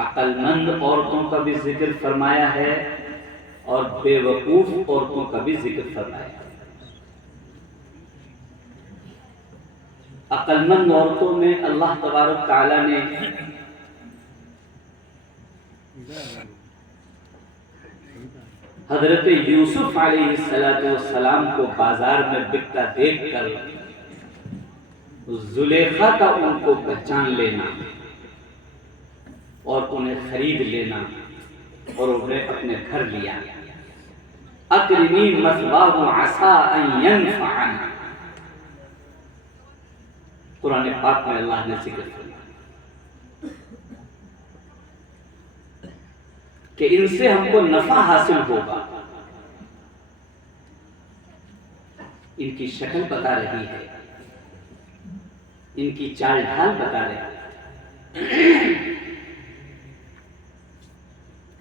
عقل مند عورتوں کا بھی ذکر فرمایا ہے اور بے وقوف عورتوں کا بھی ذکر فرمایا ہے۔ عقل مند عورتوں میں اللہ تبارک تعالیٰ نے حضرت یوسف علیہ السلام کو بازار میں بکتا دیکھ کر زلیخا کا ان کو پہچان لینا اور انہیں خرید لینا اور انہیں اپنے گھر لیا۔ اکرمی مثواہ عسیٰ ان ینفعنا، قرآن پاک میں اللہ نے ذکر کیا کہ ان سے ہم کو نفع حاصل ہوگا۔ ان کی شکل بتا رہی ہے، ان کی چال ڈھال بتا رہی ہے۔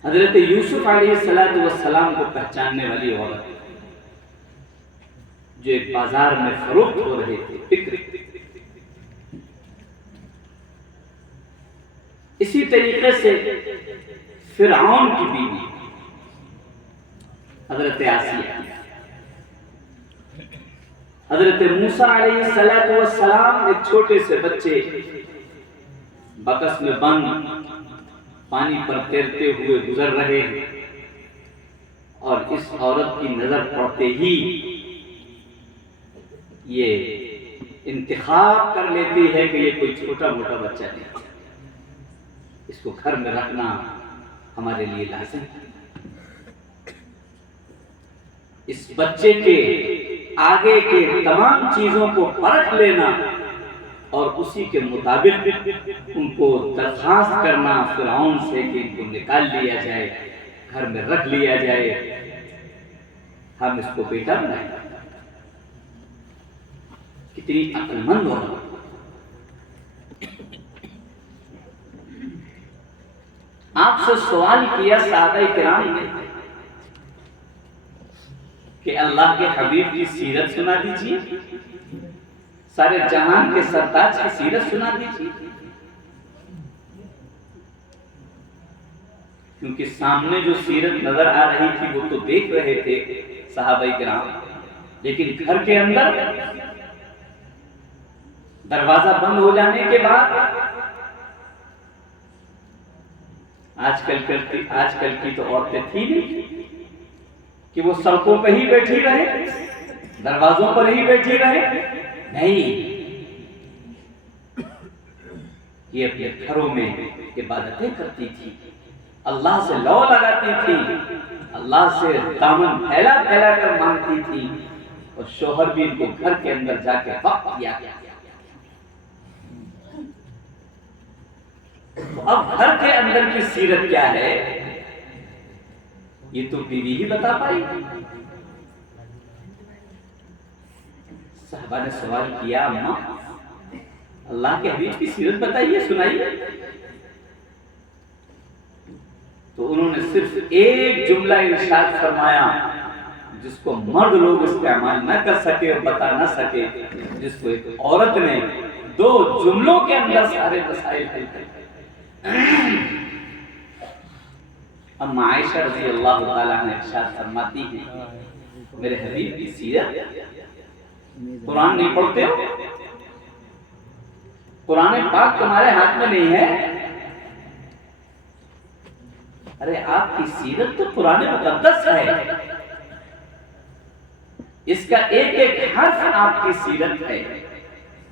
حضرت یوسف علیہ السلام کو پہچاننے والی عورت جو ایک بازار میں فروخت ہو رہے تھے، بک رہے تھے۔ اسی طریقے سے فرعون کی بیوی حضرت آسیہ، حضرت موسیٰ علیہ السلام ایک چھوٹے سے بچے بکس میں بند پانی پر تیرتے ہوئے گزر رہے ہیں، اور اس عورت کی نظر پڑتے ہی یہ انتخاب کر لیتی ہے کہ یہ کوئی چھوٹا موٹا بچہ نہیں، اس کو گھر میں رکھنا ہمارے لیے لازم ہے۔ اس بچے کے آگے کے تمام چیزوں کو پرکھ لینا اور اسی کے مطابق ان کو درخواست کرنا فرعون سے کہ ان کو نکال لیا جائے، گھر میں رکھ لیا جائے، ہم اس کو بیٹا بنائیں۔ کتنی عقل مند ہونا۔ آپ سے سوال کیا صحابہ کرام نے کہ اللہ کے حبیب کی سیرت سنا دیجیے، سارے جہان کے سرتاج کی سیرت سنا دیجیے، کیونکہ سامنے جو سیرت نظر آ رہی تھی وہ تو دیکھ رہے تھے صحابہ کرام، لیکن گھر کے اندر دروازہ بند ہو جانے کے بعد آج کل کی تو عورتیں تھی نہیں کہ وہ سڑکوں پہ ہی بیٹھی رہے، دروازوں پر ہی بیٹھی رہے، نہیں، یہ اپنے گھروں میں عبادتیں کرتی تھی، اللہ سے لو لگاتی تھی، اللہ سے دامن پھیلا پھیلا کر مانگتی تھی، اور شوہر بھی ان کو گھر کے اندر جا کے وقت کیا۔ اب گھر کے اندر کی سیرت کیا ہے یہ تو بیوی ہی بتا پائی۔ صحابہ نے سوال کیا، اماں اللہ کے حبیب کی سیرت بتائیے، سنائیے۔ تو انہوں نے صرف ایک جملہ ارشاد فرمایا جس کو مرد لوگ استعمال نہ کر سکے اور بتا نہ سکے، جس کو ایک عورت نے 2 جملوں کے اندر سارے مسائل حل کر۔ اما عائشہ رضی اللہ تعالیٰ عنہ ارشاد فرماتی ہیں، میرے حبیب کی سیرت، قرآن نہیں پڑھتے ہو؟ قرآن پاک تمہارے ہاتھ میں نہیں ہے؟ ارے آپ کی سیرت تو قرآن مقدس ہے، اس کا ایک ایک حرف آپ کی سیرت ہے،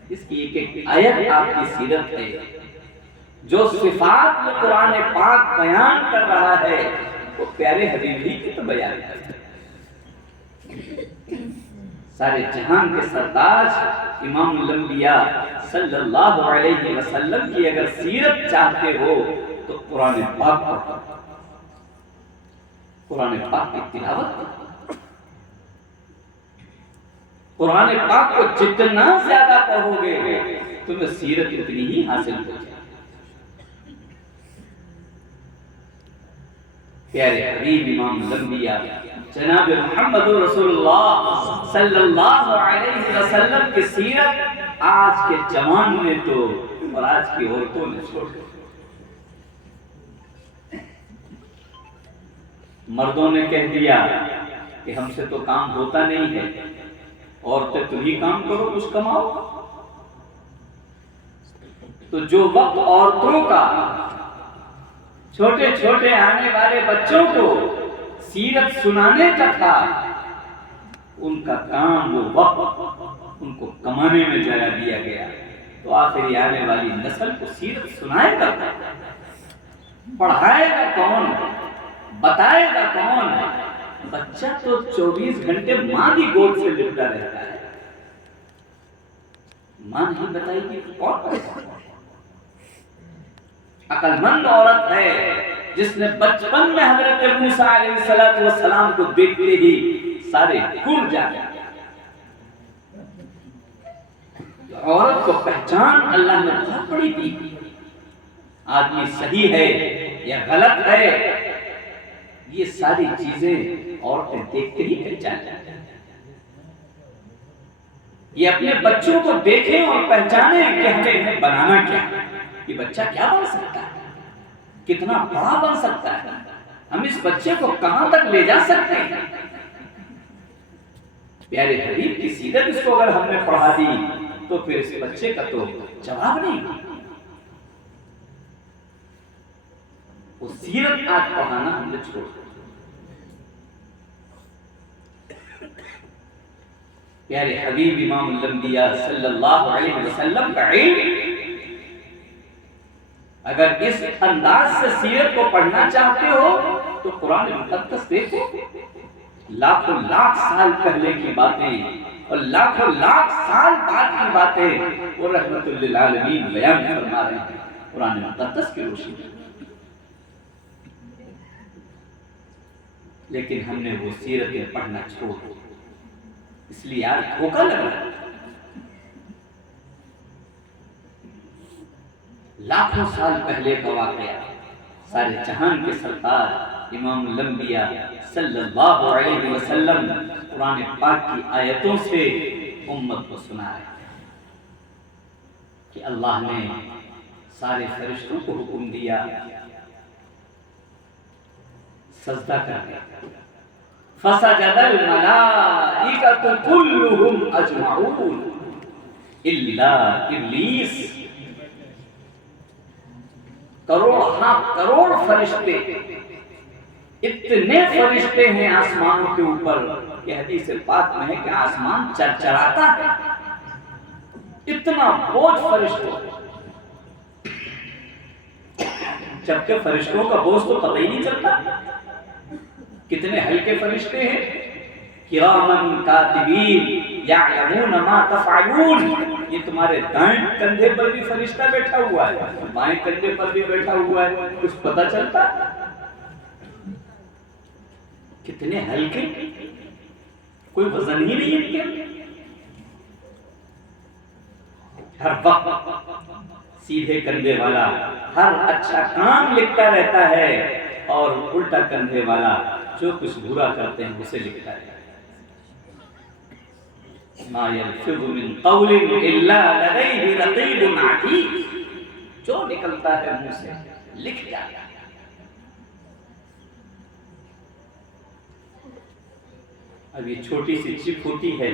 اس کی ایک ایک آیت آپ کی سیرت ہے۔ جو صفات میں قرآن پاک بیان کر رہا ہے وہ پیارے حبیب ہی کی تو بیان ہے۔ سارے جہان کے سردار امام الانبیاء صلی اللہ علیہ وسلم کی اگر سیرت چاہتے ہو تو قرآن پاک پڑھو، قرآن پاک کی تلاوت کرو۔ قرآن پاک کو جتنا زیادہ پڑھو گے تمہیں سیرت اتنی ہی حاصل ہو جائے۔ پیارے حبیب امام الانبیاء جناب محمد رسول اللہ صلی اللہ علیہ وسلم کی سیرت آج کے جوان نے تو اور آج کی عورتوں نے چھوڑ دی۔ مردوں نے کہہ دیا کہ ہم سے تو کام ہوتا نہیں ہے، عورتیں تم ہی کام کرو، کچھ کماؤ۔ تو جو وقت عورتوں کا چھوٹے چھوٹے آنے والے بچوں کو سیرت سنانے کا تھا، ان کا کام وہ وقت ان کو کمانے میں جلا دیا گیا۔ تو آخری آنے والی نسل کو سیرت سنائے گا، پڑھائے گا کون، بتائے گا کون؟ بچہ تو 24 گھنٹے ماں کی گود سے لپٹا رہتا ہے، ماں نہیں بتائے گی تو کون بتائے گا؟ عقل مند عورت ہے جس نے بچپن میں حضرت موسیٰ علیہ السلام کو دیکھتے ہی سارے گر جاتے۔ عورت کو پہچان اللہ نے بہت بڑی دی، آدمی صحیح ہے یا غلط ہے یہ ساری چیزیں عورتیں دیکھتے ہی پہچان جاتی ہیں۔ یہ اپنے بچوں کو دیکھیں اور پہچانیں کہ ہمیں انہیں بنانا کیا ہے، یہ بچہ کیا بن سکتا ہے، کتنا بڑا بن سکتا ہے، ہم اس بچے کو کہاں تک لے جا سکتے ہیں۔ پیارے حبیب کی سیرت اس کو اگر ہم نے پڑھا دی تو پھر اس بچے کا تو جواب نہیں۔ وہ سیرت آج پڑھانا ہم نے چھوڑ دیا۔ پیارے حبیب امام الانبیاء صلی اللہ علیہ وسلم کا علم اگر اس انداز سے سیرت کو پڑھنا چاہتے ہو تو قرآن مقدس دیکھو، لاکھوں لاکھ سال پہلے کی باتیں اور لاکھوں لاکھ سال بعد کی باتیں وہ رحمت للعالمین بیان فرما رہے ہیں قرآن مقدس کی روشنی میں۔ لیکن ہم نے وہ سیرتیں پڑھنا چھوڑ دیا، اس لیے آج دھوکہ لگ رہا ہے۔ لاکھوں سال پہلے کا واقعہ، سارے جہان کے سرتاج امام الانبیاء صلی اللہ علیہ وسلم قرآن پاک کی آیتوں سے امت کو سنا رہے ہیں کہ اللہ نے سارے فرشتوں کو حکم دیا سجدہ کرنے کا، فسجد الملائکۃ کلھم اجمعون الا ابلیس۔ کروڑ فرشتے، اتنے فرشتے ہیں آسمانوں کے اوپر کہ حدیث پاک میں ہے کہ آسمان چرچراتا ہے، اتنا بوجھ فرشتوں، جبکہ فرشتوں کا بوجھ تو پتہ ہی نہیں چلتا، کتنے ہلکے فرشتے ہیں، کرامن کاتبین یعلمون ما تفعلون۔ یہ تمہارے دائیں کندھے پر بھی فرشتہ بیٹھا ہوا ہے، بائیں کندھے پر بھی بیٹھا ہوا ہے، کچھ پتہ چلتا؟ کتنے ہلکے، کوئی وزن ہی نہیں ان کے، ہر وقت سیدھے کندھے والا ہر اچھا کام لکھتا رہتا ہے اور الٹا کندھے والا جو کچھ برا کرتے ہیں اسے لکھتا ہے۔ ما یلفظ من قول الا لدیہ رقیب عتید، جو نکلتا ہے منہ سے لکھ جاتا ہے۔ اب یہ چھوٹی سی چپ ہوتی ہے،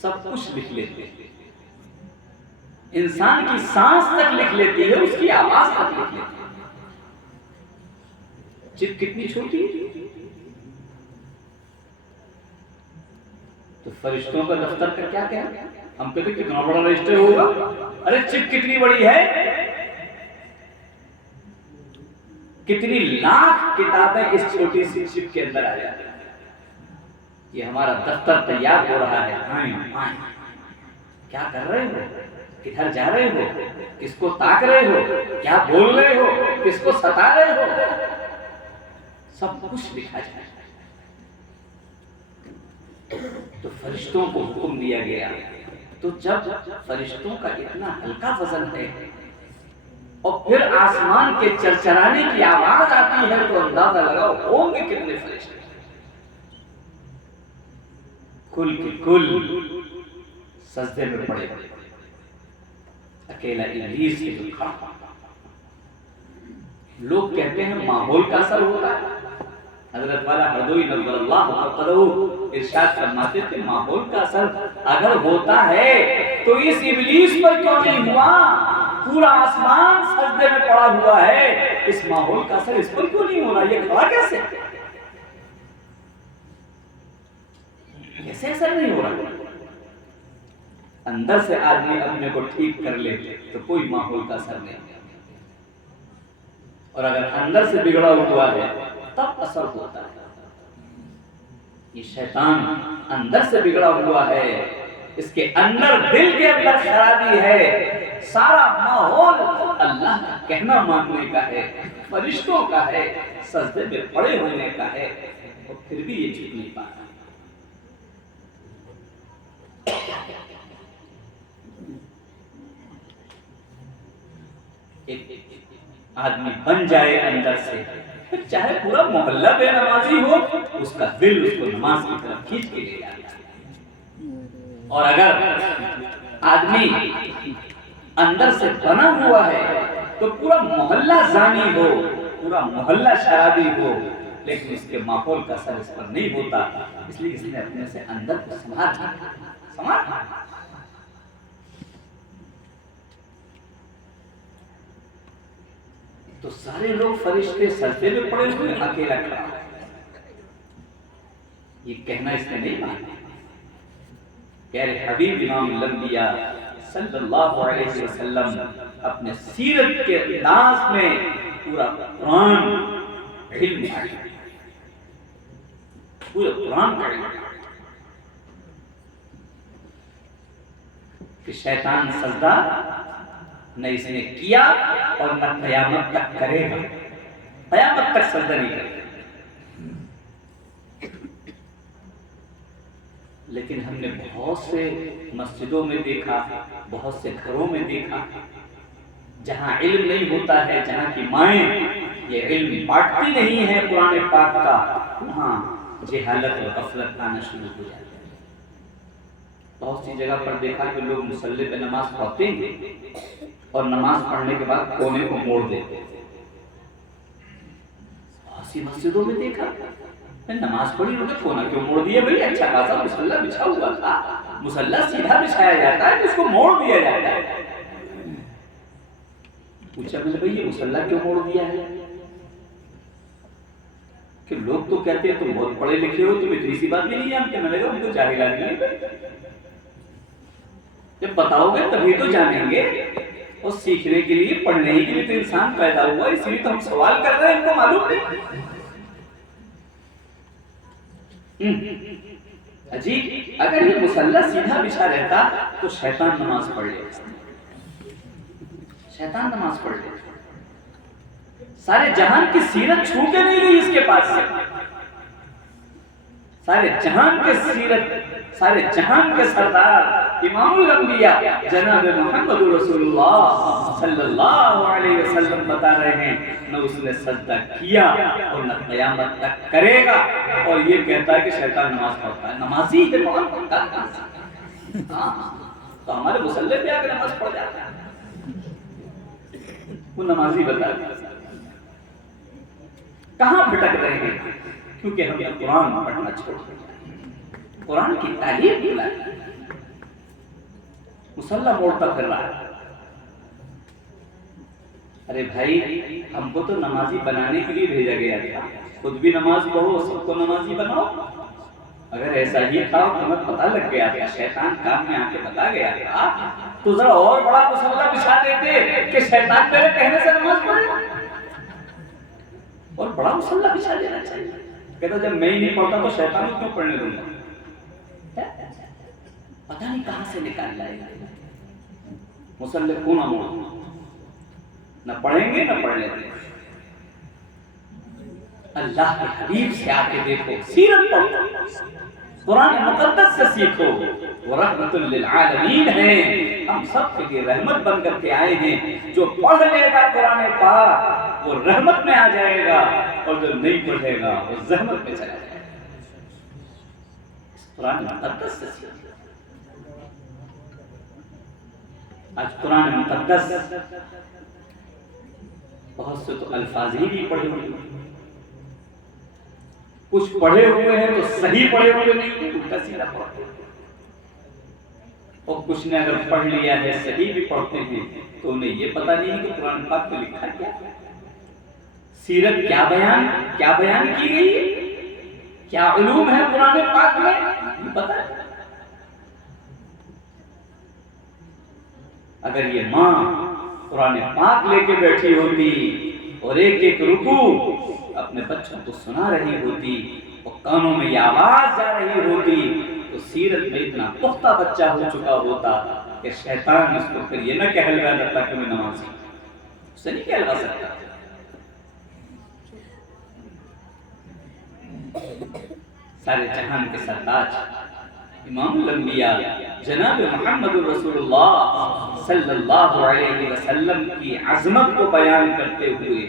سب کچھ لکھ لیتے ہیں، انسان کی سانس تک لکھ لیتی ہے، اس کی آواز تک لکھ لیتی ہے۔ چپ کتنی چھوٹی ہے، تو فرشتوں کا دفتر کا کیا کہنا؟ ہم کہتے کتنا بڑا رجسٹر ہوگا، ارے چپ کتنی بڑی ہے، کتنی لاکھ کتابیں اس چھوٹی سی چپ کے اندر آ جاتی ہیں۔ یہ ہمارا دفتر تیار ہو رہا ہے، آئیں کیا کر رہے ہو، کدھر جا رہے ہو، کس کو تاک رہے ہو، کیا بول رہے ہو، کس کو ستا رہے ہو، سب کچھ لکھا جائے۔ تو فرشتوں کو حکم دیا گیا، تو جب فرشتوں کا اتنا ہلکا وزن ہے اور پھر آسمان کے چرچرانے کی آواز آتی ہے تو اندازہ لگاؤ ہوں گے کتنے فرشتے، کل کے کل سجدے میں پڑے، اکیلا ابلیس کے جو کھڑا۔ لوگ کہتے ہیں ماحول کا اثر ہوتا ہے، حضرت والا ہردوئی نور اللہ قدرہ ارشاد فرماتے تھے ماحول کا اثر اگر ہوتا ہے تو اس ابلیس پر کیوں نہیں ہوا؟ پورا آسمان سجدے میں پڑا ہوا ہے، اس ماحول کا اثر اس پر کیوں نہیں ہو رہا؟ یہ کھڑا کیسے؟ کیسے اثر نہیں ہو رہا؟ اندر سے آدمی اپنے کو ٹھیک کر لے تو کوئی ماحول کا اثر نہیں، اور اگر اندر سے بگڑا ہوا ہے تب اثر ہوتا ہے۔ یہ شیطان اندر سے بگڑا ہوا ہے، اس کے اندر دل کے اندر خرابی ہے، سارا ماحول اللہ کا کہنا ماننے کا ہے، فرشتوں کا ہے، سجدے میں پڑے ہونے کا ہے، اور پھر بھی یہ چھپ نہیں پا رہا۔ آدمی بن جائے اندر سے، چاہے پورا محلہ بے نمازی ہو، اس کا دل اس کو نماز کی طرف کھینچ کے لے جاتا ہے۔ اور اگر آدمی اندر سے بنا ہوا ہے تو پورا محلہ زانی ہو، پورا محلہ شرابی ہو، لیکن اس کے ماحول کا اثر اس پر نہیں ہوتا، اس لیے اس نے اپنے سے اندر کو سنبھالا۔ تو سارے لوگ فرشتے سجدے میں پڑے ہوئے، اکیلا کھڑا، یہ کہنا اس نے نہیں مانا۔ پیارے حبیب امام الانبیاء صلی اللہ علیہ وسلم اپنے سیرت کے انداز میں پورا قرآن علم آئی، پورے قرآن کا علم کہ شیطان سجدہ نہ اس نے کیا اور نہ قیامت تک کرے گا، قیامت تک سجدہ نہیں کرے گا۔ لیکن ہم نے بہت سے مسجدوں میں دیکھا، بہت سے گھروں میں دیکھا، جہاں علم نہیں ہوتا ہے، جہاں کی مائیں یہ علم بانٹتی نہیں ہے قرآن پاک کا، وہاں جہالت اور غفلت آنا شروع ہو جاتی ہے۔ بہت سی جگہ پر دیکھا کہ لوگ مصلی پہ نماز پڑھتے ہیں اور نماز پڑھنے کے بعد کونے کو موڑ دیتے ہیں۔ بہت سی مسجدوں میں دیکھا میں نماز پڑھی انہوں نے کونا کیوں موڑ دیا؟ بھئی اچھا خاصا مصلی بچھا ہوا تھا، مصلی سیدھا بچھایا جاتا ہے، اس کو موڑ دیا جاتا ہے۔ پوچھا میں نے بھئی یہ مصلی کیوں موڑ دیا ہے؟ کہ لوگ تو کہتے ہیں تم بہت پڑھے لکھے ہو، تم اتنی سی بات بھی نہیں جانتے۔ میں نے کہا ان کو جاہلان نہیں، جب بتاؤ گے تبھی تو جانیں گے، اور سیکھنے کے لیے پڑھنے کے لیے تو انسان پیدا ہوا، اس لیے تو ہم سوال کر رہے ہیں، ان کو معلوم نہیں۔ عجیب، اگر یہ مصلی سیدھا بچھا رہتا تو شیطان نماز پڑھ لیتا، شیطان نماز پڑھ لیتا۔ سارے جہان کی سیرت چھو کے نہیں گئی اس کے پاس سے، سارے جہان کے سیرت، سارے جہان کے سردار امام الانبیاء جناب محمد رسول اللہ صلی اللہ علیہ وسلم بتا رہے ہیں نہ اس نے سجدہ کیا اور نہ قیامت تک کرے گا، اور یہ کہتا ہے کہ شیطان نماز پڑھتا ہے۔ نمازی ہے کون پڑھتا ہے؟ تو ہمارے مصلی پہ آ کے نماز پڑھ جاتا ہے، وہ نمازی بتا ہے۔ کہاں بھٹک رہے ہیں؟ کیونکہ ہم یہ قرآن پڑھنا چھوڑ دیا، قرآن کی تعلیم بھلا ہے، مصلی موڑتا پھر رہا ہے۔ ارے بھائی ہم کو تو نمازی بنانے کے لیے بھیجا گیا تھا، خود بھی نماز پڑھو سب کو نمازی بناؤ۔ اگر ایسا ہی تھا اور تمہیں پتہ لگ گیا تھا، شیطان کام میں آ کے بتا گیا تھا، تو ذرا اور بڑا مصلی بچھا دیتے کہ شیطان میرے کہنے سے نماز پڑھے، اور بڑا مصلی بچھا دینا چاہیے۔ کہتا جب میں ہی نہیں پڑھتا تو شیطان کو کیوں پڑھنے دوں گا؟ پتہ نہیں کہاں سے نکال لائے گا مصلی کو نہ موڑ، نہ پڑھیں گے نہ پڑھ لیں گے۔ اللہ کے حبیب سے آ کے دیکھو، سیرت پڑھو، قرآن مقدس سے سیکھو، وہ رحمت للعالمین ہیں، ہم سب کے لیے رحمت بن کر کے آئے ہیں۔ جو پڑھ لے گا قرآن پاک وہ رحمت میں آ جائے گا، اور جو نہیں پڑھے گا وہ زحمت میں چلا جائے گا۔ قرآن مقدس سے سیکھو۔ آج قرآن مقدس بہت سے تو الفاظ ہی نہیں پڑھے ہوئے، کچھ پڑھے ہوئے ہیں تو صحیح پڑھے ہوئے نہیں ہیں، الٹا سیدھا پڑھتے ہیں، اور کچھ نے اگر پڑھ لیا ہے صحیح بھی پڑھتے ہیں تو انہیں یہ پتہ نہیں کہ قرآن پاک میں لکھا کیا ہے، سیرت کیا بیان کی گئی ہے، کیا علوم ہے قرآن پاک میں نہیں پتہ۔ اگر یہ ماں قرآن پاک لے کے بیٹھی ہوتی اور ایک ایک رکوع اپنے بچوں کو سنا رہی ہوتی اور کانوں میں یہ آواز جا رہی ہوتی تو سیرت میں اتنا پختہ بچہ ہو چکا ہوتا کہ شیطان اس کو پھر یہ نہ کہلوا دیتا کہ میں نمازی ہوں، اسے نہیں کہلوا سکتا۔ سارے جہان کے سرداج امام الانبیاء جناب محمد رسول اللہ صلی اللہ علیہ وسلم کی عظمت کو بیان کرتے ہوئے،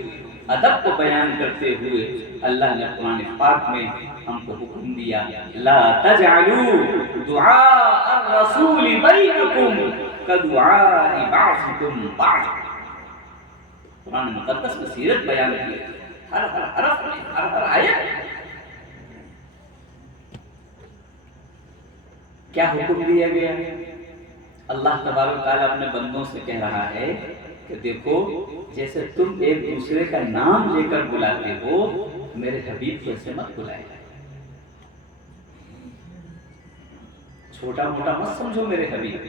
ادب کو بیان کرتے ہوئے اللہ نے قرآن پاک میں ہم کو حکم دیا، لا تجعلوا دعاء الرسول بینکم کدعاء بعضکم بعضا۔ قرآن مقدس میں سیرت بیان کی، ہر حرف میں، ہر آیت کیا حکم دیا گیا؟ اللہ تبارک تعالیٰ اپنے بندوں سے کہہ رہا ہے کہ دیکھو جیسے تم ایک دوسرے کا نام لے کر بلاتے ہو، میرے حبیب کو ایسے مت بلائے، چھوٹا موٹا مت سمجھو میرے حبیب،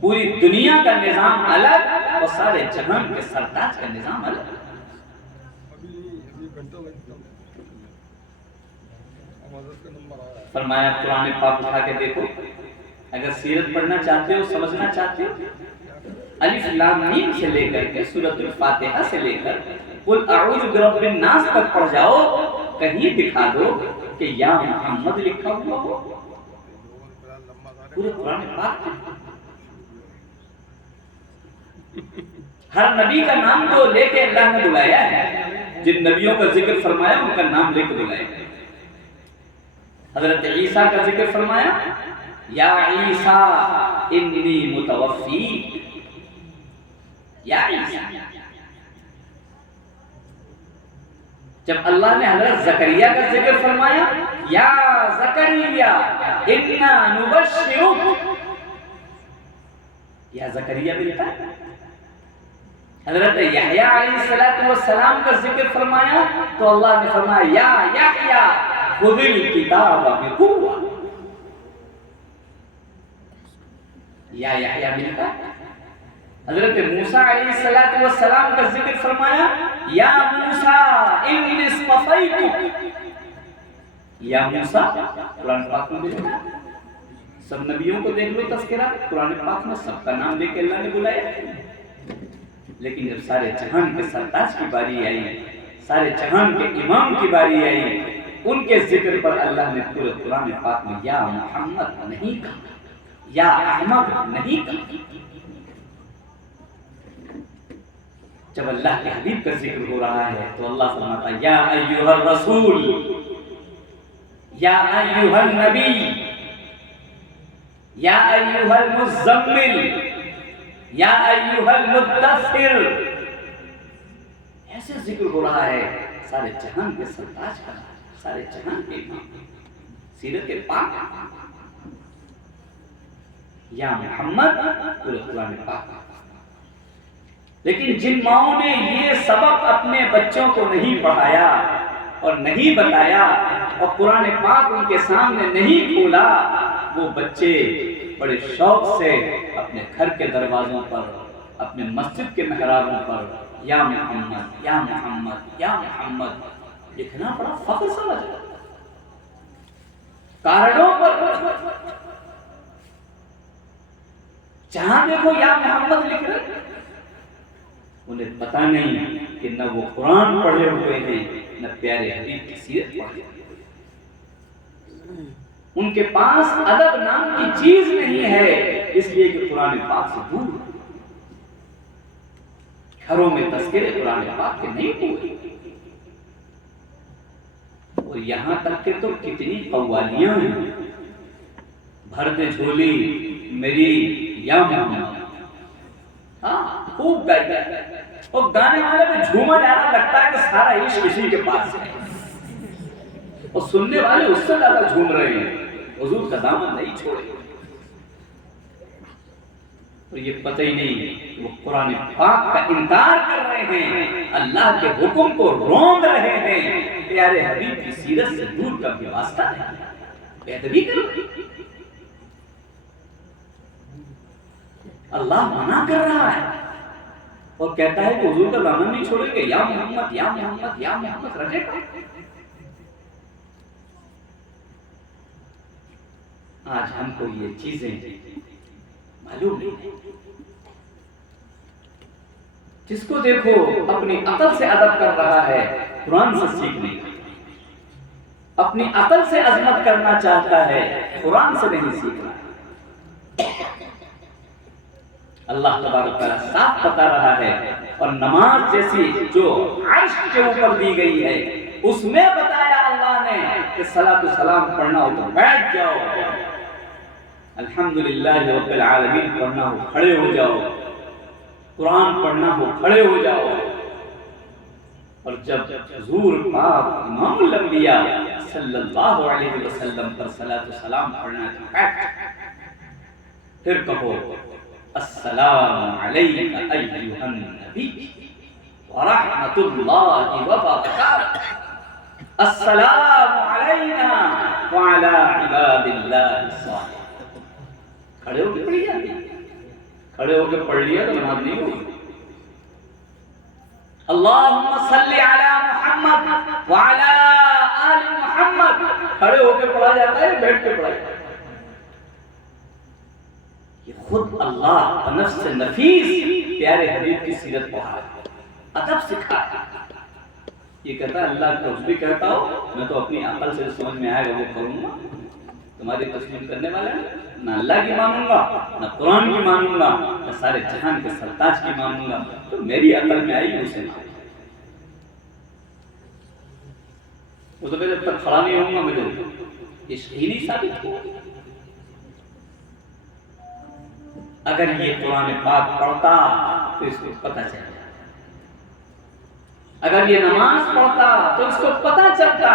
پوری دنیا کا نظام الگ اور سارے جہان کے سرداج کا نظام الگ۔ فرمایا قرآن پاک اٹھا کے دیکھو، اگر سیرت پڑھنا چاہتے ہو، سمجھنا چاہتے ہو، الف لام میم سے لے کر کے سورۃ الفاتحہ سے لے کر قل اعوذ برب الناس تک پڑھ جاؤ، کہیں دکھا دو کہ یا محمد لکھا ہوا ہو پورے قرآن پاک میں۔ ہر نبی کا نام تو لے کے اللہ نے بلایا ہے، جن نبیوں کا ذکر فرمایا ان کا نام لے کے بلایا۔ حضرت عیسیٰ کا ذکر فرمایا، یا عیسیٰ انی متوفیک، یا عیسیٰ۔ جب اللہ نے حضرت زکریہ کا ذکر فرمایا، یا زکریا انا نبشرک، یا زکریا ملتا ہے۔ حضرت یحییٰ علیہ السلام کا ذکر فرمایا تو اللہ نے فرمایا، یا یحییٰ خذ الکتاب بقوہ، یا یحییٰ ملتا ہے۔ حضرت موسیٰ علیہ السلام کا ذکر فرمایا، یا موسیٰ انی اصطفیتک، یا موسیٰ قرآن پاک میں ملتا ہے۔ سب نبیوں کو دیکھ لو تذکرہ، قرآن پاک میں سب کا نام لے کے اللہ نے بلایا۔ لیکن جب سارے جہان کے سرداج کی باری آئی، سارے جہان کے امام کی باری آئی، ان کے ذکر پر اللہ نے پورے قرآن پاک میں یا محمد نہیں کہا، یا احمد نہیں کہا۔ جب اللہ کے حبیب کا ذکر ہو رہا ہے تو اللہ فرماتا ہے، یا ایھا الرسول، یا ایھا النبی، یا ایھا المزمل، یا ایھا المدثر، ایسے ذکر ہو رہا ہے سارے جہان کے سرداج کا، سارے جہان کے امام، سیرت کے پاک، یا محمد پورے قرآن پاک۔ لیکن جن ماؤں نے یہ سبق اپنے بچوں کو نہیں پڑھایا اور نہیں بتایا اور قرآن پاک ان کے سامنے نہیں کھولا، وہ بچے بڑے شوق سے اپنے گھر کے دروازوں پر، اپنے مسجد کے محرابوں پر یا محمد، یا محمد، یا محمد لکھنا بڑا فخر سمجھ رہا، کارڈوں پر جہاں دیکھو یا محمد لکھ رہے۔ انہیں پتہ نہیں کہ نہ وہ قرآن پڑھے ہوئے ہیں نہ پیارے حبیب کی سیرت پڑھے، ان کے پاس ادب نام کی چیز نہیں ہے، اس لیے کہ قرآن پاک سے دور، گھروں میں تذکرے قرآن پاک کے نہیں ہوئے، اور یہاں تک کہ تو کتنی قوالیاں ہیں، بھر دے جھولی میری یا محمد، ہاں خوب گائے، اور گانے والے میں جھوما جانا لگتا ہے کہ سارا عشق اسی کے پاس ہے، اور سننے والے اس سے زیادہ جھوم رہے ہیں، حضور کا دامن نہیں چھوڑے، اور یہ پتہ ہی نہیں کہ وہ قرآن پاک کا انکار کر رہے ہیں، اللہ کے حکم کو روند رہے ہیں، پیارے حبیب کی سیرت سے دور کا بھی واسطہ نہیں، بے ادبی کرو۔ اللہ منع کر رہا ہے اور کہتا ہے کہ حضور کا دامن نہیں چھوڑیں گے، یا محمد یا محمد یا محمد رٹے گا۔ آج ہم کو یہ چیزیں معلوم نہیں، جس کو دیکھو اپنی عقل سے ادب کر رہا ہے، قرآن سے سیکھ نہیں، اپنی عقل سے عظمت کرنا چاہتا ہے، قرآن سے نہیں سیکھ رہا۔ اللہ تبارک و تعالیٰ صاف بتا رہا ہے، اور نماز جیسی جو عرش کے اوپر دی گئی ہے اس میں بتایا اللہ نے کہ صلاۃ و سلام پڑھنا ہو تو بیٹھ جاؤ، الحمدللہ رب العالمین پڑھنا ہو کھڑے ہو جاؤ، قرآن پڑھنا ہو کھڑے ہو جاؤ۔ اور جب حضور پاک امام الانبیاء صلی اللہ علیہ وسلم پر صلاۃ و سلام پڑھنا ہے تو بیٹھ جاؤ، پھر کہو السلام علیک ایھا النبی ورحمۃ اللہ وبرکاتہ، السلام علینا وعلی عباد اللہ الصالحین۔ کھڑے ہو کے پڑھی جاتی، کھڑے ہو کے پڑھ لیا تو نماز نہیں ہوگی۔ اللہم صلی علی محمد وعلی آل محمد، کھڑے ہو کے پڑھا جاتا ہے، بیٹھ کے پڑھا جاتا ہے۔ یہ خود اللہ بنفس نفیس پیارے حبیب کی سیرت پڑھا ہے، ادب سکھا ہے۔ یہ کہتا ہے اللہ کا بھی کہتا ہو، میں تو اپنی عقل سے سمجھ میں آئے گا وہ کروں گا، تمہاری تسلیم کرنے والے ہیں، نہ اللہ کی مانوں گا، نہ قرآن کی مانوں گا، نہ سارے جہان کے سرتاج کی مانوں گا، تو میری عقل میں آئی اسے مانوں۔ وہ تو جب تک کھڑا نہیں ہوں گا مجھے عشق ہی نہیں ثابت ہو۔ اگر یہ قرآن پاک پڑھتا تو اس کو پتہ چلتا، اگر یہ نماز پڑھتا تو اس کو پتہ چلتا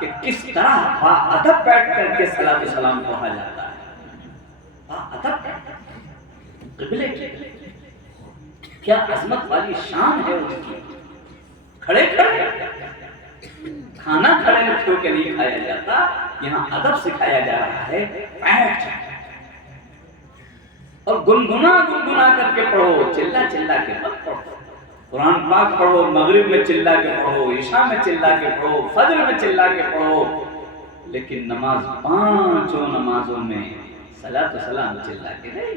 کہ کس طرح با ادب بیٹھ کر کے صلاۃ و سلام پڑھا جاتا ہے، با ادب قبلے کی کیا عظمت والی شان ہے اس کی، کھڑے کھڑے کھانا کھڑے ہو کے نہیں کھایا جاتا، یہاں ادب سکھایا جا رہا ہے، بیٹھ جائے اور گنگنا گنگنا کر کے پڑھو، چلا چلا کے مت پڑھو۔ قرآن پاک پڑھو، مغرب میں چلا کے پڑھو، عشاء میں چلا کے پڑھو، فجر میں چلا کے پڑھو، لیکن نماز پانچوں نمازوں میں صلاۃ و سلام چلا کے نہیں۔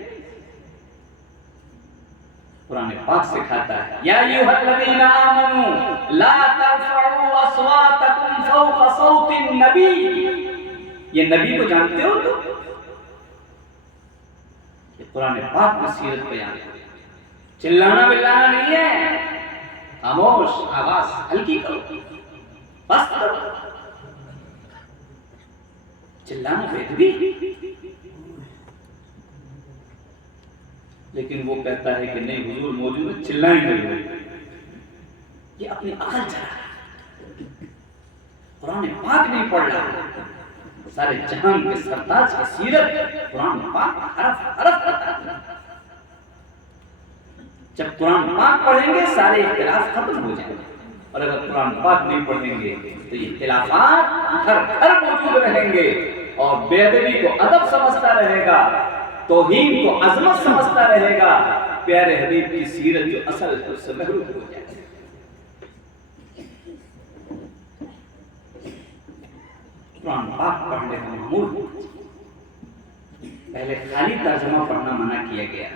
قرآن پاک سکھاتا ہے یا ایھا الذین آمنوا لا ترفعوا اصواتکم فوق صوت النبی، یہ نبی کو جانتے ہو تو قرآن پاک میں سیرت بیان ہے، چلانا بلانا نہیں ہے، خاموش، آواز ہلکی کرو، بس کرو، چلانا بے ادبی۔ لیکن وہ کہتا ہے کہ نہیں حضور موجود ہے، چلائیں گے، یہ اپنی عقل چلا رہا ہے، قرآن پاک نہیں پڑھ رہا، سارے جہان کے سرتاج کی سیرت قرآن پاک حرف حرف بتاتا ہے۔ جب قرآن پاک پڑھیں گے سارے اختلاف ختم ہو جائیں گے، اور اگر قرآن پاک نہیں پڑھیں گے تو یہ اختلافات گھر گھر موجود رہیں گے، اور بے ادبی کو ادب سمجھتا رہے گا، توہین کو عظمت سمجھتا رہے گا، پیارے حبیب کی سیرت جو اصل ہے اس سے محروم ہو جائے گا۔ قرآن پاک پڑھنے کا معمول پہلے خالی ترجمہ پڑھنا منع کیا گیا،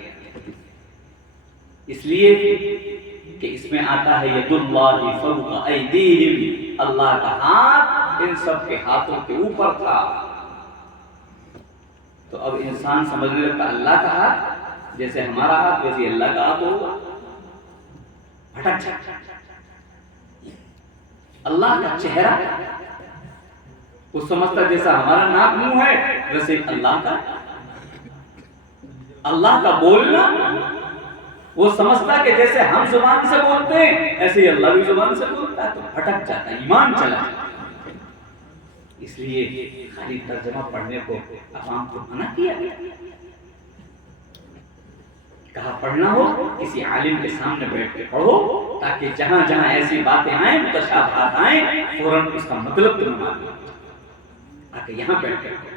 اس لیے کہ اس میں آتا ہے ید اللہ فوق ایدیہم، اللہ کا ہاتھ ان سب کے ہاتھوں کے اوپر تھا۔ تو اب انسان سمجھنے لگتا اللہ کا ہاتھ جیسے ہمارا ہاتھ ویسے اللہ کا ہاتھ ہوگا، بھٹک جاتا۔ اللہ کا چہرہ وہ سمجھتا جیسا ہمارا ناک منہ ہے ویسے اللہ کا بولنا وہ سمجھتا کہ جیسے ہم زبان سے بولتے ہیں ایسے ہی اللہ بھی زبان سے بولتا ہے، تو بھٹک جاتا ہے، ایمان چلا جاتا ہے۔ اس لیے خالی ترجمہ پڑھنے کو عوام کو منع کیا گیا. کہا پڑھنا ہو کسی عالم کے سامنے بیٹھ کے پڑھو تاکہ جہاں جہاں ایسی باتیں آئیں متشابہات آئیں فوراً اس کا مطلب تمہیں معلوم ہو تاکہ یہاں بیٹھ کے پڑھو.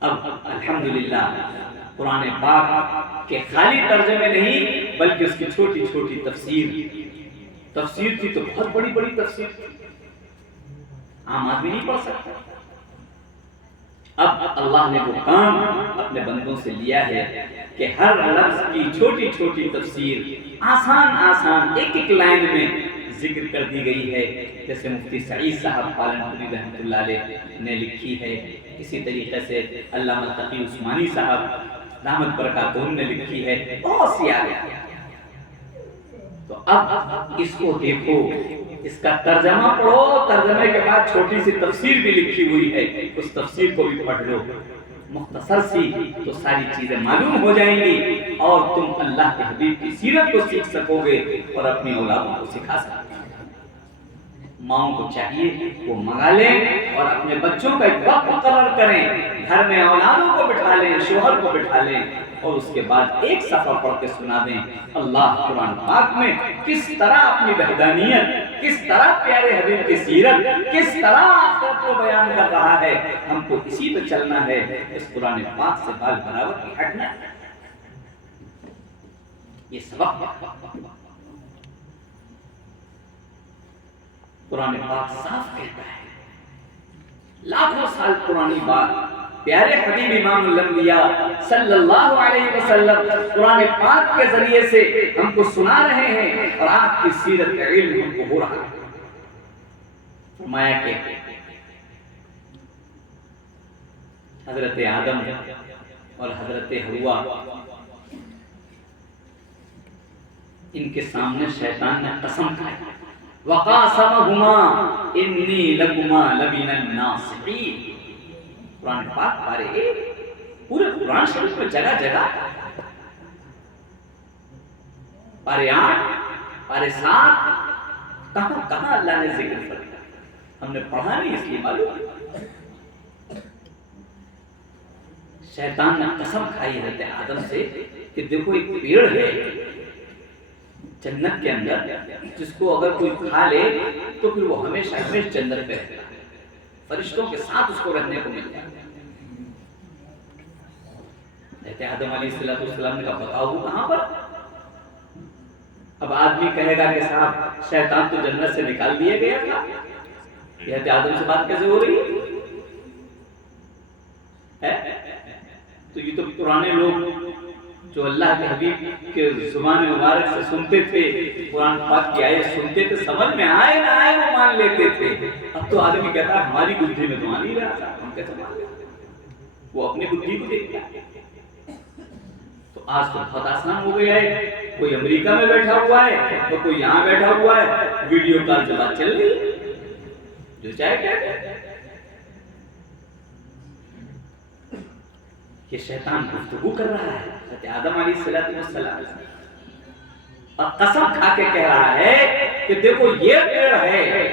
اب الحمدللہ قرآن پاک کے خالی ترجمے نہیں بلکہ اس کی چھوٹی چھوٹی تفسیر تھی تو بہت بڑی بڑی تفسیر تھی، عام آدمی نہیں پڑھ سکتا. اب اللہ نے وہ کام اپنے بندوں سے لیا ہے کہ ہر لفظ کی چھوٹی چھوٹی تفسیر آسان ایک ایک لائن میں ذکر کر دی گئی ہے. جیسے مفتی سعید صاحب پالنپوری رحمۃ اللہ علیہ نے لکھی ہے، اسی طریقے سے علامہ تقی عثمانی صاحب رحمت برکاتہ نے لکھی ہے، بہت سی آگے. تو اب اس کو دیکھو، اس کا ترجمہ پڑھو، ترجمے کے بعد چھوٹی سی تفسیر بھی لکھی ہوئی ہے، اس تفسیر کو بھی پڑھ لو مختصر سی، تو ساری چیزیں معلوم ہو جائیں گی اور تم اللہ کے حبیب کی سیرت کو سیکھ سکو گے اور اپنی اولادوں کو سکھا سکو گے. ماؤں کو چاہیے وہ منگا لیں اور اپنے بچوں کا ایک وقت مقرر کریں، گھر میں اولادوں کو بٹھا لیں، شوہر کو بٹھا لیں اور اس کے بعد ایک صفحہ پڑھ کے سنا دیں اللہ قرآن پاک میں کس طرح اپنی وحدانیت، کس طرح پیارے حبیب کی سیرت، کس طرح آخرت کو بیان کر رہا ہے. ہم کو اسی پہ چلنا ہے، اس قرآن پاک سے بال برابر ہٹنا ہے. یہ سبق قرآن پاک صاف کہتا ہے. لاکھوں سال پرانی بات پیارے حبیب امام الانبیاء صلی اللہ علیہ وسلم قرآن پاک کے ذریعے سے ہم کو سنا رہے ہیں اور آپ کی سیرت کا علم ہم کو ہو رہا ہے. فرمایا کہ حضرت آدم اور حضرت حوا ان کے سامنے شیطان نے قسم کھائی، وَقَاسَمَهُمَا إِنِّي لَكُمَا لَمِنَ النَّاصِحِينَ. قرآن پاک پارے پورے قرآن شریف میں جگہ جگہ پارے 8 پارے 7 کہاں کہاں اللہ نے ذکر فرمایا. ہم نے پڑھا نہیں اس لیے معلوم. شیطان نے قسم کھائی حضرت آدم سے کہ دیکھو ایک پیڑ ہے جنت کے اندر جس کو اگر کوئی کھا لے تو پھر وہ ہمیشہ ہمیشہ جنت پہ رہتا ہے، فرشتوں کے ساتھ اس کو رہنے کو ملتا ہے. حضرت آدم علیہ السلام نے کہا بتاؤ وہ کہاں پر؟ اب آدمی کہے گا کہ صاحب شیطان تو جنت سے نکال دیا گیا تھا، حضرت آدم سے بات کیسے ہو رہی ہے؟ تو یہ تو پرانے لوگ جو اللہ کے حبیب کے زبان مبارک سے سنتے تھے، قرآن پاک کی آیت سنتے تھے، سمجھ میں آئے نہ آئے وہ مان لیتے تھے. اب تو آدمی کہتا ہے ہماری بدھی میں تو آ نہیں رہا تھا، ہم کیسے مان لیتے؟ وہ اپنی بدھی کو دیکھتا ہے. تو آج تو بہت آسان ہو گیا ہے، کوئی امریکہ میں بیٹھا ہوا ہے تو کوئی یہاں بیٹھا ہوا ہے، ویڈیو کال سے بات چل رہی ہے، جو چاہے کہتے. یہ شیطان گفتگو کر رہا ہے حضرت آدم علیہ السلام اور قسم کھا کے کہہ رہا ہے کہ دیکھو یہ پیڑ ہے.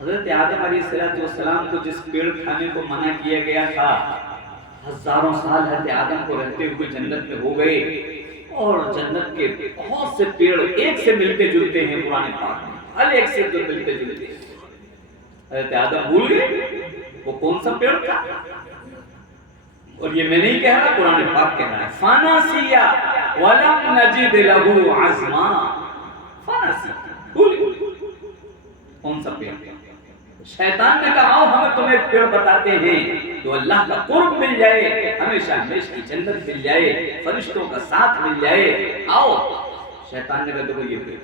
حضرت آدم علیہ السلام کو جس پیڑ کھانے کو منع کیا گیا تھا، ہزاروں سال حضرت آدم کو رہتے ہوئے جنت میں ہو گئے اور جنت کے بہت سے پیڑ ایک سے ملتے جلتے ہیں. قرآن پاک میں ہر ایک سے ملتے جلتے ہیں. حضرت آدم بھول گئے وہ کون سا پیڑ تھا. اور یہ میں نہیں کہہ رہا، قرآن پاک کہہ رہا ہے فَنَسِيَ وَلَمْ نَجِدْ لَهُ عَزْمًا. فَنَسِيَ کون سا پیڑ؟ شیطان نے کہا آؤ ہمیں تمہیں ایک پیڑ بتاتے ہیں تو اللہ کا قرب مل جائے، ہمیشہ ہمیشہ کی جنت مل جائے، فرشتوں کا ساتھ مل جائے، آؤ. شیطان نے کہا دیکھو یہ پیڑ،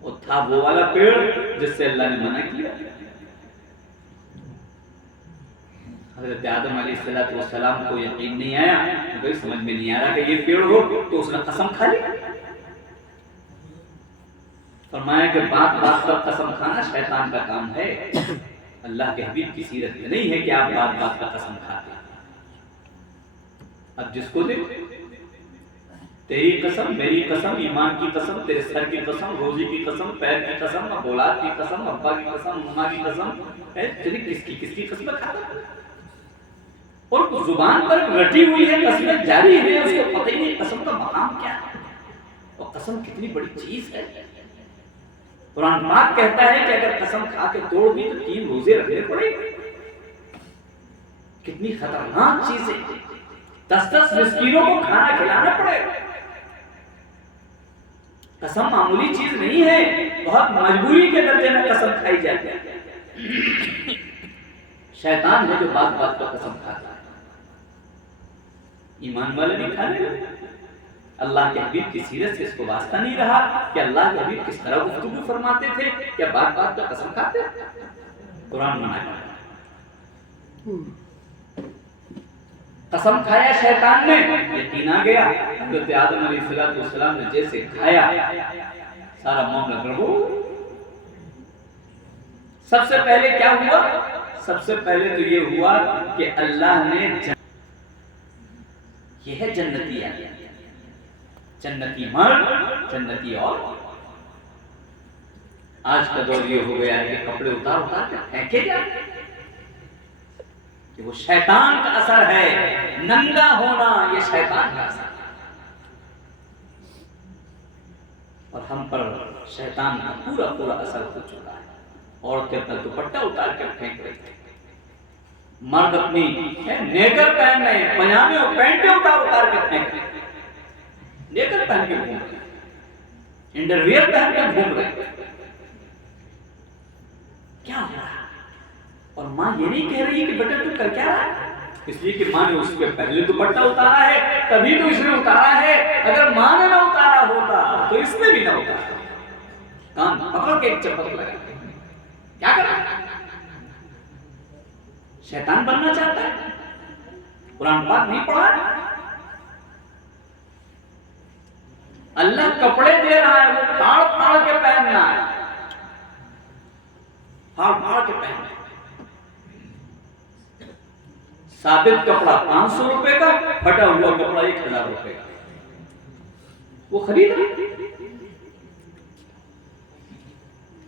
وہ تھا وہ والا پیڑ جس سے اللہ نے منع کیا. حضرت آدم علیہ السلام کو یقین نہیں آیا، کوئی سمجھ میں نہیں آ رہا کہ یہ پیڑ ہو، تو اس نے قسم کھا لی. فرمایا کہ بات بات پر قسم کھانا شیطان کا کام ہے، اللہ کے حبیب کی سیرت میں نہیں ہے کہ آپ بات بات پر قسم کھاتے. اب جس کو دیکھو تیری قسم، میری قسم، ایمان کی قسم، تیرے سر کی قسم، روزی کی قسم، پیر کی قسم، اولاد کی قسم، ابا کی قسم، ماں کی قسم، تیری کس کی قسم کھاتا ہے؟ اور زبان پر رٹی ہوئی ہے، قسمیں جاری ہے، اس کو پتہ ہی نہیں قسم کا مقام کیا ہے اور قسم کتنی بڑی چیز ہے۔ قرآن پاک کہتا ہے کہ اگر قسم کھا کے توڑ دی تو 3 روزے رکھنے پڑے۔ کتنی خطرناک چیز ہے، 10 مسکینوں کو کھانا کھلانا پڑے۔ قسم معمولی چیز نہیں ہے، بہت مجبوری کے درجے میں قسم کھائی جاتی ہے۔ شیطان ہے جو بات بات پر قسم کھاتا ہے، ایمان والے نہیں کھانے لگے۔ اللہ کے حبیب کی سیرت سے اس کو واسطہ نہیں رہا کہ اللہ کے حبیب کس طرح گفتگو فرماتے تھے، کیا بات بات پر قسم کھاتے؟ قرآن منع کرتا ہے۔ قسم کھایا شیطان نے، یقین آ گیا، حضرت آدم علیہ السلام نے جیسے کھایا سارا معاملہ گڑبڑ۔ سب سے پہلے کیا ہوا؟ سب سے پہلے تو یہ ہوا کہ اللہ نے یہ ہے جنتی آیا، جنتی مرد، جنتی اور آج کا دور یہ ہو گیا ہے کہ کپڑے اتار اتار کے پھینکے جاتے ہیں کہ وہ شیطان کا اثر ہے، ننگا ہونا یہ شیطان کا اثر ہے، اور ہم پر شیطان کا پورا پورا اثر ہو چکا ہے۔ عورتیں اپنا دوپٹہ اتار کے پھینک رہی ہیں، مرد اپنی نیکر پہن رہے ہیں، پجامے اور پینٹیں اتار کے پھینک رہے ہیں، نیکر پہن کے گھوم رہے ہیں، انڈرویئر پہن کے گھوم رہے ہیں۔ کیا ہو رہا ہے؟ اور ماں یہ نہیں کہہ رہی کہ بیٹا تو کر کیا رہا ہے، اس لیے کہ ماں نے اس کے پہلے دوپٹہ اتارا ہے تبھی تو اس نے اتارا ہے، اگر ماں نے نہ اتارا ہوتا تو اس نے بھی نہ اتارا۔ کان پکڑ کے ایک چپک لگا، کیا کر رہا ہے؟ شیطان بننا چاہتا ہے، قرآن پاک نہیں پڑھا، اللہ کپڑے دے رہا ہے، وہ پھاڑ پھاڑ کے پہننا ہے، پھاڑ پھاڑ کے پہننا ہے۔ ثابت کپڑا 500 روپے کا، پھٹا ہوا کپڑا 1000 روپے کا، وہ خرید رہا۔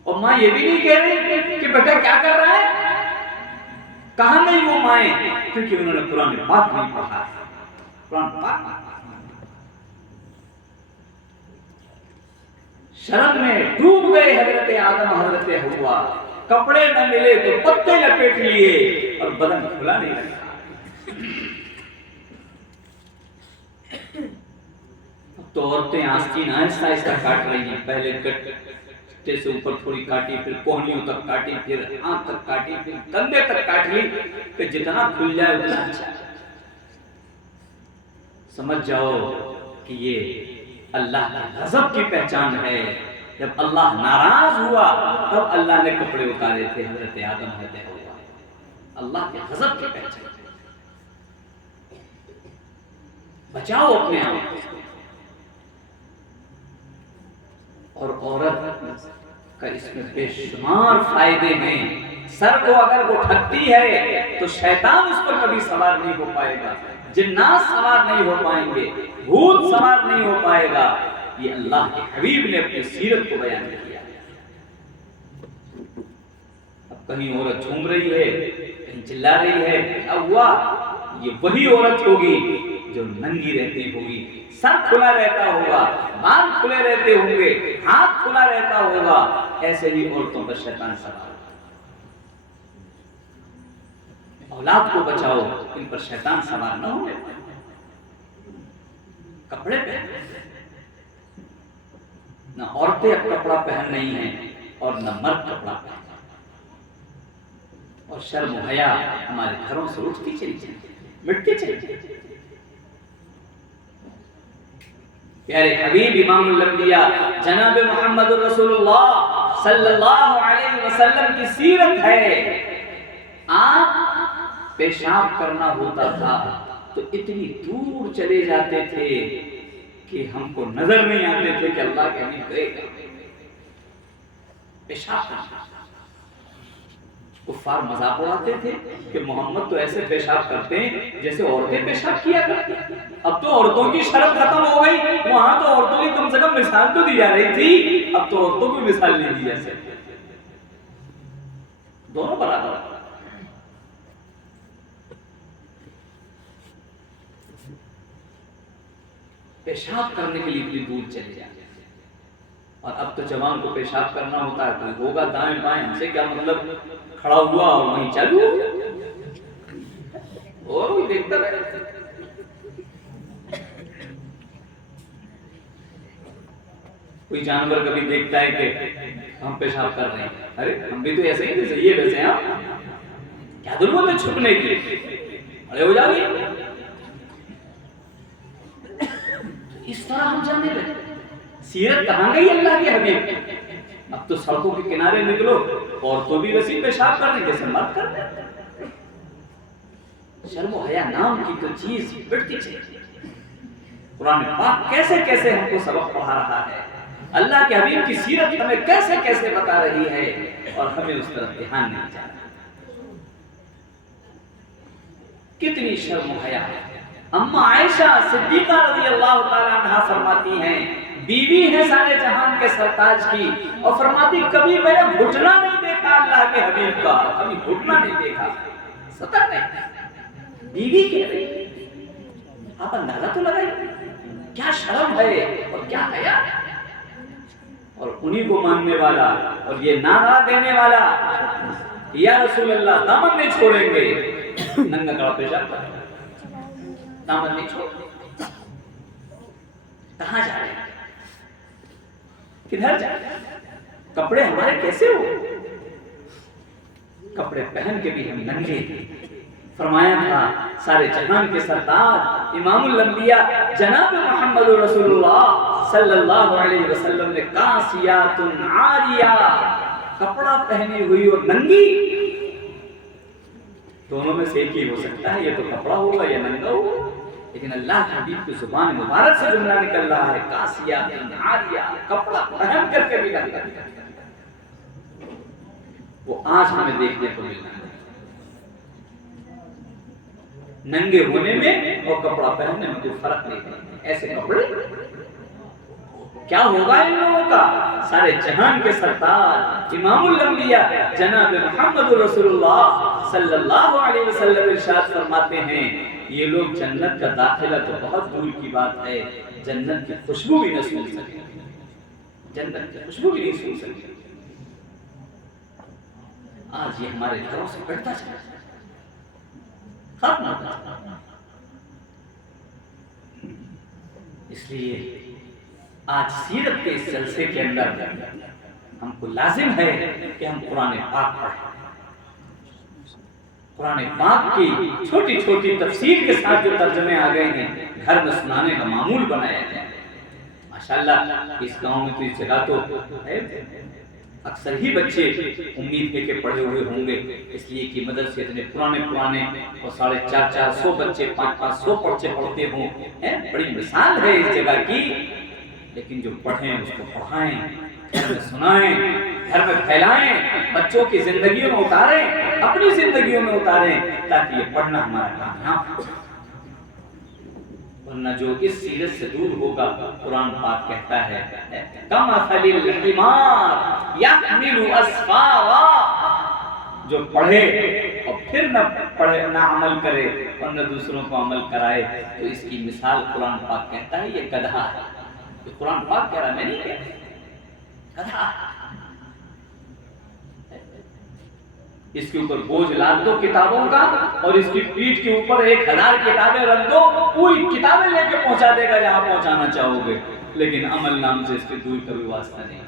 اور ماں یہ بھی نہیں کہہ رہی کہ بیٹا کیا کر رہا ہے، کہاں نہیں وہ مائیں، کیونکہ انہوں نے قرآن پاک نہیں پڑھا ہے، قرآن پاک شرم میں ڈوب گئے حضرت آدم حضرت حوا، کپڑے نہ ملے تو پتے لپیٹ لیے اور بدن کھلا نہیں رکھا۔ تو عورتیں آستین آہستہ آہستہ کاٹ رہی ہیں، پہلے گٹے سے اوپر تھوڑی کاٹی، پھر کوہنیوں تک کاٹی، پھر آنکھ تک کاٹی، پھر کندھے تک کاٹ لی، کہ جتنا کھل جائے اتنا اچھا ہے۔ سمجھ جاؤ کہ یہ اللہ کی غضب کی پہچان ہے، جب اللہ ناراض ہوا تب اللہ نے کپڑے اتارے تھے حضرت آدم حضرت حوا، اللہ کے غضب کی پہچان۔ بچاؤ اپنے آپ کو۔ اور عورت کا اس میں بے شمار فائدے ہیں، سر کو اگر وہ ٹھکتی ہے تو شیطان اس پر کبھی سوار نہیں ہو پائے گا، جنات سوار نہیں ہو پائیں گے، بھوت سوار نہیں ہو پائے گا۔ یہ اللہ کے حبیب نے اپنی سیرت کو بیان کیا۔ اب کہیں عورت جھوم رہی ہے، کہیں چلا رہی ہے، کیا ہوا؟ یہ وہی عورت ہوگی جو ننگی رہتی ہوگی، سر کھلا رہتا ہوگا، بال کھلے رہتے ہوں گے، ہاتھ کھلا رہتا ہوگا، ایسے ہی عورتوں پر شیطان سوار۔ اولاد کو بچاؤ، ان پر شیطان سوار نہ ہو۔ کپڑے پہن، نہ عورتیں اب کپڑا پہن رہی ہیں اور نہ مرد کپڑا پہن، اور شرم و حیا ہمارے گھروں سے اٹھتی چلی جاتی، مٹتی چلی جاتی۔ پیارے حبیب امام الانبیاء جناب محمد رسول اللہ صلی اللہ علیہ وسلم کی سیرت ہے، آپ پیشاب کرنا ہوتا تھا تو اتنی دور چلے جاتے تھے کہ ہم کو نظر نہیں آتے تھے کہ اللہ کے حبیب گئے پیشاب کرنا۔ کفار مذاق اڑاتے تھے کہ محمد تو ایسے پیشاب کرتے ہیں جیسے عورتیں پیشاب کیا کرتی ہیں. اب تو عورتوں کی شرم ختم ہو گئی, وہاں تو عورتوں کی کم سے کم مثال تو دی جا رہی تھی, اب تو عورتوں کی مثال نہیں دی جا سکتی. دونوں برابر. پیشاب کرنے کے لیے اتنی دور چلے جاتے ہیں. اور اب تو جوان کو پیشاب کرنا ہوتا ہے, کوئی ہوگا دائیں بائیں, ہم سے کیا مطلب, کھڑا ہوا اور وہیں چالو اور وہی دیکھتا رہے. کوئی جانور کبھی دیکھتا ہے کہ ہم پیشاب کر رہے ہیں, ارے ہم بھی تو ایسے ہی جیسے یہ ویسے ہیں, کیا ضرورت ہے چھپنے کی, کھڑے ہو جائیے. اس طرح ہم جانے لگے سیرت کہاں گئی اللہ کے حبیب. اب تو سڑکوں کے کنارے نکلو اور تو بھی ویسے پیشاب کرنے جیسے مت کر دیں. شرم و حیا نام کی تو چیز بڑھتی چلی. قرآن پاک کیسے کیسے ہم کو سبق پڑھا رہا ہے, اللہ کے حبیب کی سیرت ہمیں کیسے کیسے بتا رہی ہے, اور ہمیں اس طرف دھیان نہیں جانا. کتنی شرم و حیا. اما عائشہ صدیقہ رضی اللہ تعالی عنہا فرماتی ہیں, بیوی ہے سارے جہان کے سرتاج کی, اور فرماتی کبھی میں نے گھٹنا نہیں دیکھا اللہ کے حبیب کا, کبھی گھٹنا نہیں دیکھا. سطر نہیں, بیوی کہہ رہی. آپ اندازہ تو لگائیے کیا شرم ہے اور کیا حیا. اور انہی کو ماننے والا اور یہ نعرہ دینے والا, یا رسول اللہ دامن نہیں چھوڑیں گے, ننگا کڑا پیشاب کریں, دامن نہیں چھوڑیں. کہاں جا رہے ہیں, کدھر جا رہے ہیں؟ کپڑے ہمارے کیسے ہو, کپڑے پہن کے بھی ہم ننگے. فرمایا تھا سارے جہان کے سردار امام الانبیاء جناب محمد رسول اللہ صلی اللہ علیہ وسلم نے کاسیات عاریہ, کپڑا پہنی ہوئی اور ننگی, دونوں میں سے ایک ہی ہو سکتا ہے, یہ تو کپڑا ہوگا یا ننگا ہوگا. لیکن اللہ کے حبیب کی زبان مبارک سے جملہ نکل رہا ہے کاسیات عاریہ, کپڑا پہن کر کے بھی ننگا. وہ آج ہمیں دیکھنے کو مل رہا ہے, ننگے ہونے میں اور کپڑا پہننے میں کوئی فرق نہیں ہے. ایسے کپڑے کیا ہوگا ان لوگوں کا. سارے جہان کے سردار امام الانبیاء جناب محمد رسول اللہ صلی اللہ علیہ وسلم ارشاد فرماتے ہیں, یہ لوگ جنت کا داخلہ تو بہت دور کی بات ہے, جنت کی خوشبو بھی نہ سن سکے, جنت کی خوشبو بھی نہیں سن سکے. آج یہ ہمارے گھروں سے بڑھتا چلا جائے, ختم ہوتا ہے. اس لیے آج سیرت کے اس جلسے کے اندر ہم کو لازم ہے کہ ہم قرآن پاک پڑھیں. قرآن پاک کی چھوٹی چھوٹی تفسیر کے ساتھ جو ترجمے آ گئے ہیں گھر میں سنانے کا معمول بنایا جائے. ماشاءاللہ اس گاؤں میں تو اس جگہ تو ہے, اکثر ہی بچے امید ہے کہ پڑھے ہوئے ہوں گے, اس لیے کہ مدرسے اتنے پرانے اور 450 بچے 500 پڑھتے ہوں, بڑی مثال ہے اس جگہ کی. لیکن جو پڑھیں اس کو پڑھائیں, گھر میں سنائیں, گھر میں پھیلائیں, بچوں کی زندگیوں میں اتاریں, اپنی زندگیوں میں اتاریں, تاکہ یہ پڑھنا ہمارا کامیاب ہو. ورنہ جو اس سیرت سے دور ہوگا, قرآن پاک کہتا ہے کمثل الحمار یحمل اسفارا, جو پڑھے اور پھر نہ پڑھے نہ عمل کرے اور نہ دوسروں کو عمل کرائے, تو اس کی مثال قرآن پاک کہتا ہے یہ گدھا ہے. یہ قرآن پاک کہہ رہا, میں نہیں کہتا, گدھا. اس کے اوپر بوجھ لاد دو کتابوں کا, اور اس کی پیٹھ کے اوپر 1000 کتابیں رکھ دو, پوری کتابیں لے کے پہنچا دے گا جہاں پہنچانا چاہو گے, لیکن عمل نام سے اس کے دور کا بھی واسطہ نہیں.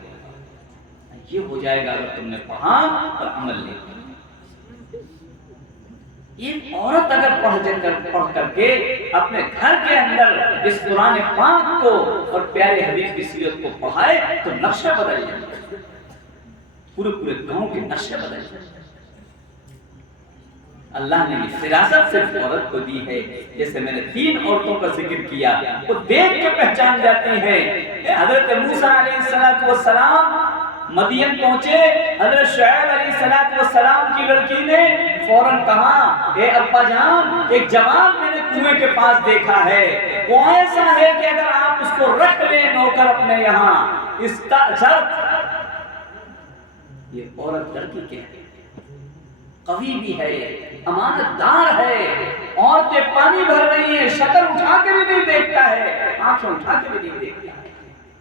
یہ ہو جائے گا اگر تم نے پڑھا اور عمل نہیں کیا. ایک عورت اگر پڑھ کر کے اپنے گھر کے اندر اس قرآن پاک کو اور پیارے حبیب کی سیرت کو پڑھائے تو نقشہ بدل جائے, پورے گاؤں کے نقشے بدل جائے. اللہ نے یہ فراست صرف عورت کو دی ہے. جیسے میں نے 3 عورتوں کا ذکر کیا, وہ دیکھ کے پہچان جاتی ہیں. حضرت موسیٰ علیہ السلام مدین پہنچے، حضرت شعیب علیہ السلام کی لڑکی نے فوراً کہا اے ابا جان، ایک جوان میں نے کنویں کے پاس دیکھا ہے، وہ ایسا ہے کہ اگر آپ اس کو رکھ لیں نوکر اپنے یہاں، اس کا شرط، یہ عورت لڑکی کیا ہے، قوی بھی ہے، امانت دار ہے، عورتیں پانی بھر رہی ہیں، شکل اٹھا کے بھی نہیں دیکھتا ہے، آنکھیں اٹھا کے بھی نہیں دیکھتا ہے،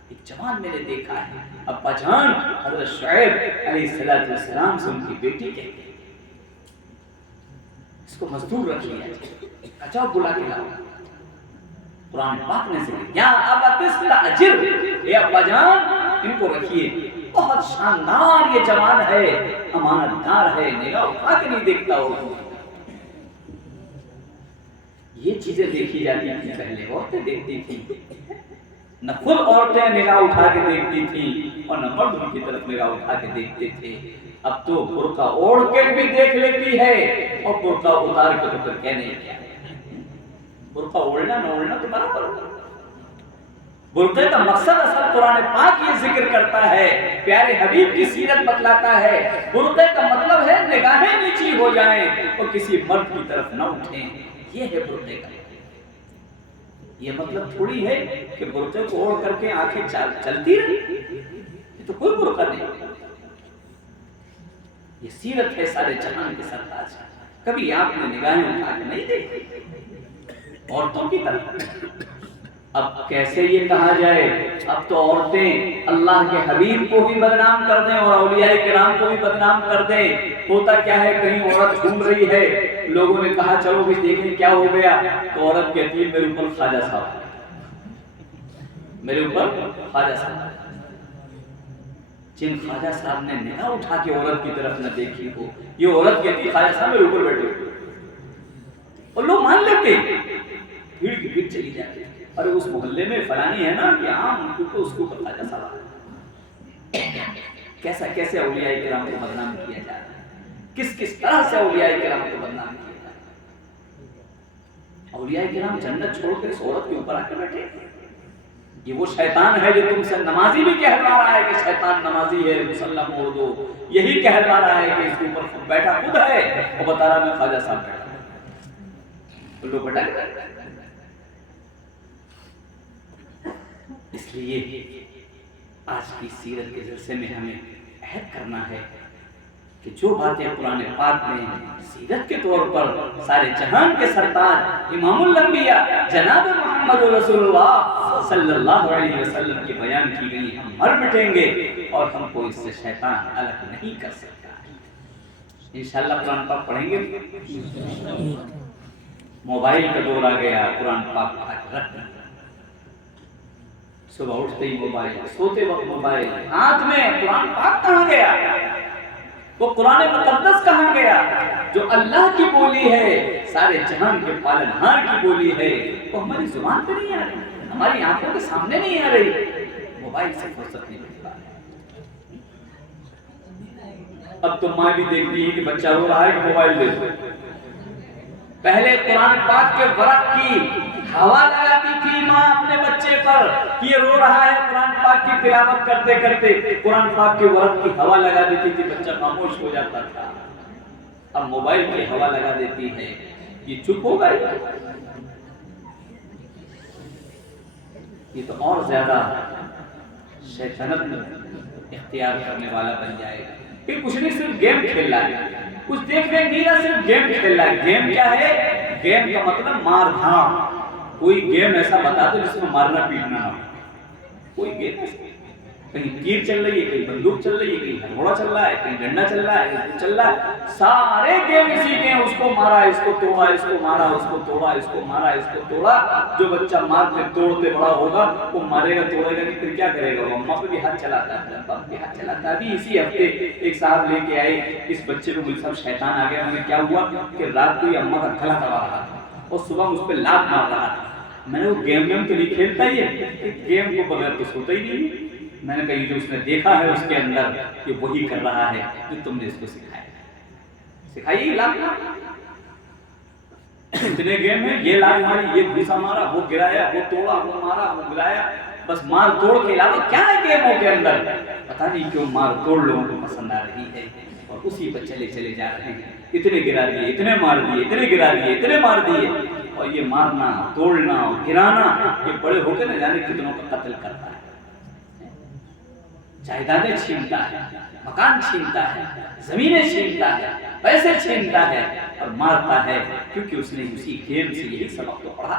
ایک جوان میں نے دیکھا ہے۔ ابا جان حضرت شعیب علیہ السلام سے ان کی بیٹی کہتے ہیں اس کو مزدور رکھ لیا، جاؤ بلا کے لاؤ۔ قرآن پاک نے ذکر یا ابا تستاجر، اے ابا جان ان کو رکھیے، بہت شاندار یہ جوان ہے، امانت دار ہے، نگاہ اٹھا کے نہیں دیکھتا ہو۔ یہ چیزیں دیکھی جاتی تھی پہلے، عورتیں دیکھتی تھیں، نہ خود عورتیں نگاہ اٹھا کے دیکھتی تھیں اور نہ مرد ان کی طرف نگاہ اٹھا کے دیکھتے تھے۔ اب تو برقع اوڑھ کے بھی دیکھ لیتی ہے اور برقع اتار کے تو پھر کہنے کیا، برقع اوڑھنا نہ اوڑھنا تو برابر ہے۔ برقعے کا مقصد اصل قرآن پاک یہ ذکر کرتا ہے، پیارے حبیب کی سیرت بتلاتا ہے، برقعے کا مطلب ہے نگاہیں نیچی ہو جائیں اور کسی مرد کی طرف نہ اٹھیں، یہ ہے برقعے کا۔ یہ مطلب تھوڑی ہے کہ برقعے کو اوڑھ کر کے آنکھیں چلتی رہی، یہ تو کوئی برقع نہیں، یہ سیرت ہے سارے جہان کے سرتاج۔ کبھی آپ نے نگاہیں اٹھا کے نہیں دیکھی عورتوں کی طرف؟ اب کیسے یہ کہا جائے، اب تو عورتیں اللہ کے حبیب کو بھی بدنام کر دیں اور اولیاء کرام کو بھی بدنام کر دیں۔ ہوتا کیا ہے، کہیں عورت گھوم رہی ہے، لوگوں نے کہا چلو بھی دیکھیں کیا ہو گیا، تو عورت کہتی ہے میرے اوپر خواجہ صاحب، میرے اوپر خواجہ صاحب۔ جن خواجہ صاحب نے نگاہ اٹھا کے عورت کی طرف نہ دیکھی ہو، یہ عورت کہتی ہے خواجہ صاحب میرے اوپر بیٹھے ہوئے، اور لوگ مان لیتے، بھیڑ کی بھیڑ چلی جاتی، ارے اس محلے میں فلانی ہے نا کہ عام کو اس کو خواجہ صاحب۔ کیسا کیسے اولیاء کرام کو بدنام کیا جا رہا ہے، کس کس طرح سے اولیاء کرام کو بدنام کیا جا رہا ہے۔ اولیاء کرام جنت چھوڑ کر اس عورت کے اوپر آ کے بیٹھے، یہ وہ شیطان ہے جو تم سے نمازی بھی کہلوا رہا ہے کہ شیطان نمازی ہے، مسلم موڑ دو، یہی کہلوا رہا ہے کہ اس کے اوپر خود بیٹھا خود ہے اور بتا رہا میں خواجہ صاحب بیٹھا ہوں، تو لوگ بیٹھا کے اس لیے آج کی سیرت کے جلسے میں ہمیں عہد کرنا ہے کہ جو باتیں قرآن پاک میں سیرت کے طور پر سارے جہان کے سرتاج امام الانبیاء جناب محمد رسول اللہ صلی اللہ علیہ وسلم کی بیان کی گئی، ہم مر مٹیں گے اور ہم کو اس سے شیطان الگ نہیں کر سکتا۔ انشاءاللہ قرآن پاک پڑھیں گے۔ موبائل کا دور آ گیا، قرآن پاک رکھ دیں، صبح اٹھتے ہی موبائل، سوتے وقت موبائل، ہاتھ میں قرآن پاک کہاں گیا؟ وہ قرآن مقدس کہاں گیا جو اللہ کی بولی ہے، سارے جہان کے پالنہار کی بولی ہے، وہ ہماری زبان پہ نہیں آ رہی، ہماری آنکھوں کے سامنے نہیں آ رہی، موبائل سے فرصت نہیں ملتا۔ اب تو ماں بھی دیکھتی ہے کہ بچہ رو رہا ہے کہ موبائل دے دو۔ پہلے قرآن پاک کے ورق کی ہوا لگاتی تھی ماں اپنے بچے پر کہ یہ رو رہا ہے، قرآن پاک کی تلاوت کرتے کرتے قرآن پاک کے ورق کی ہوا لگا دیتی تھی، بچہ خاموش ہو جاتا تھا۔ اب موبائل کی ہوا لگا دیتی ہے، یہ چپ ہو گئے، یہ تو اور زیادہ شیطنت اختیار کرنے والا بن جائے گا۔ پھر کچھ نہیں، صرف گیم کھیل رہا ہے، کچھ دیکھنے نہیں رہا، صرف گیم کھیل رہا ہے۔ گیم کیا ہے؟ گیم کا مطلب مار دھام۔ کوئی گیم ایسا بتا دو جس میں مارنا پیٹنا نہ ہو، کوئی گیم ایسا، کہیں تیر چل رہی ہے، کہیں بندوق چل رہی ہے، کہیں گھوڑا چل رہا ہے، کہیں ڈنڈا چل رہا ہے، کہیں چل رہا ہے، سارے گیم اسی کے ہیں، اس کو مارا، اس کو توڑا، اس کو مارا، اس کو توڑا، اس کو مارا، اس کو توڑا۔ جو بچہ مارتے توڑتے بڑا ہوگا وہ مارے گا توڑے گا نہیں، پھر کیا کرے گا؟ وہ اماں پہ بھی ہاتھ چلاتا ہے، باپ پہ ہاتھ چلاتا ہے۔ ابھی اسی ہفتے ایک صاحب لے کے آئے، اس بچے کو مجھے سب شیطان آ گیا، انہیں کیا ہوا کہ رات کو یہ اماں کا گلا دبا رہا تھا اور صبح مجھ پہ لات مار رہا تھا۔ میں نے وہ گیم تو نہیں کھیلتا ہی ہے، گیم کو بغیر تو سوتا ہی نہیں۔ میں نے کہا یہ جو اس نے دیکھا ہے اس کے اندر یہ وہی کر رہا ہے جو تم نے اس کو سکھایا، سکھائیے لات مار۔ اتنے گیم ہیں، یہ لات ماری، یہ گھوسا مارا، وہ گرایا، وہ توڑا، وہ مارا، وہ گرایا، بس مار توڑ کے علاوہ کیا ہے گیموں کے اندر؟ پتہ نہیں کیوں مار توڑ لوگوں کو پسند آ رہی ہے اور اسی پر چلے چلے جا رہے ہیں. اتنے گرا دیے، اتنے مار دیے، اتنے گرا دیے، اتنے مار دیے. اور یہ مارنا، توڑنا اور گرانا یہ بڑے ہو کے نہ جانے کتنوں کا قتل کرتا ہے. جائیدادیں چھینتا ہے، مکان چھینتا ہے، زمینیں چھینتا ہے، پیسے چھینتا ہے اور مارتا ہے، کیونکہ اس نے اسی گیم سے یہی سبق تو پڑھا.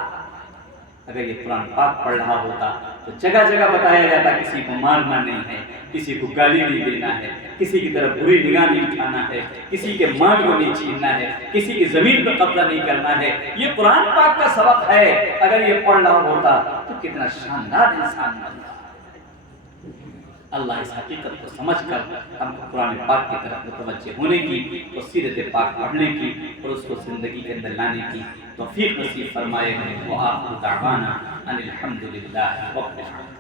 اگر یہ قرآن پاک پڑھ رہا ہوتا تو جگہ جگہ بتایا جاتا کسی کو مارنا نہیں ہے، کسی کو گالی نہیں دینا ہے، کسی کی طرف بری نگاہ نہیں اٹھانا ہے، کسی کے مال کو نہیں چھیننا ہے، کسی کی زمین پر قبضہ نہیں کرنا ہے. یہ قرآن پاک کا سبق ہے. اگر یہ پڑھ رہا ہوتا تو کتنا شاندار انسان بنتا. اللہ اس حقیقت کو سمجھ کر ہم کو قرآن پاک کی طرف متوجہ ہونے کی اور سیرت پاک پڑھنے کی اور اس کو زندگی کے اندر لانے کی توفیق نصیب فرمائے. وآخر دعوانا ان الحمد للہ رب العالمین.